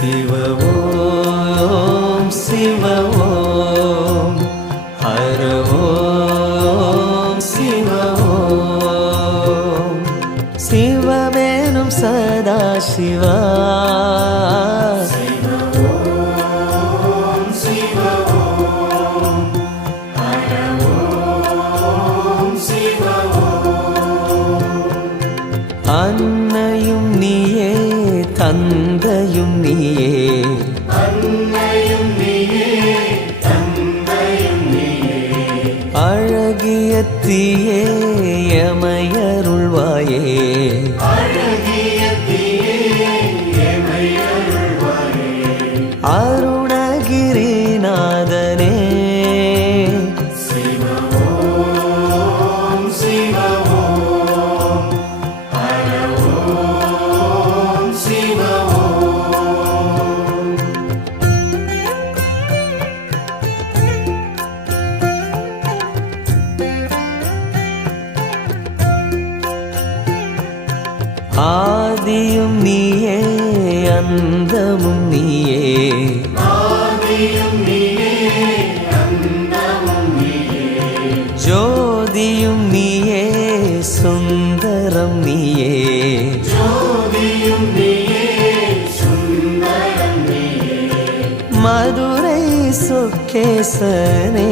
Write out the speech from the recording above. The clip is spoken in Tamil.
சிவவோம் சிவவோம். ஹரவோம் சிவவோம். சிவமேனும் சதா சிவா. அன்னையும் நீ தந்தையும் நீயே. அழகிய தீயே எமையருள்வாயே. ஆதியும் நீயே அந்தமும் நீயே. ஜோதியும் நீயே சுந்தரம் நீயே. மதுரை சொக்கேசனே.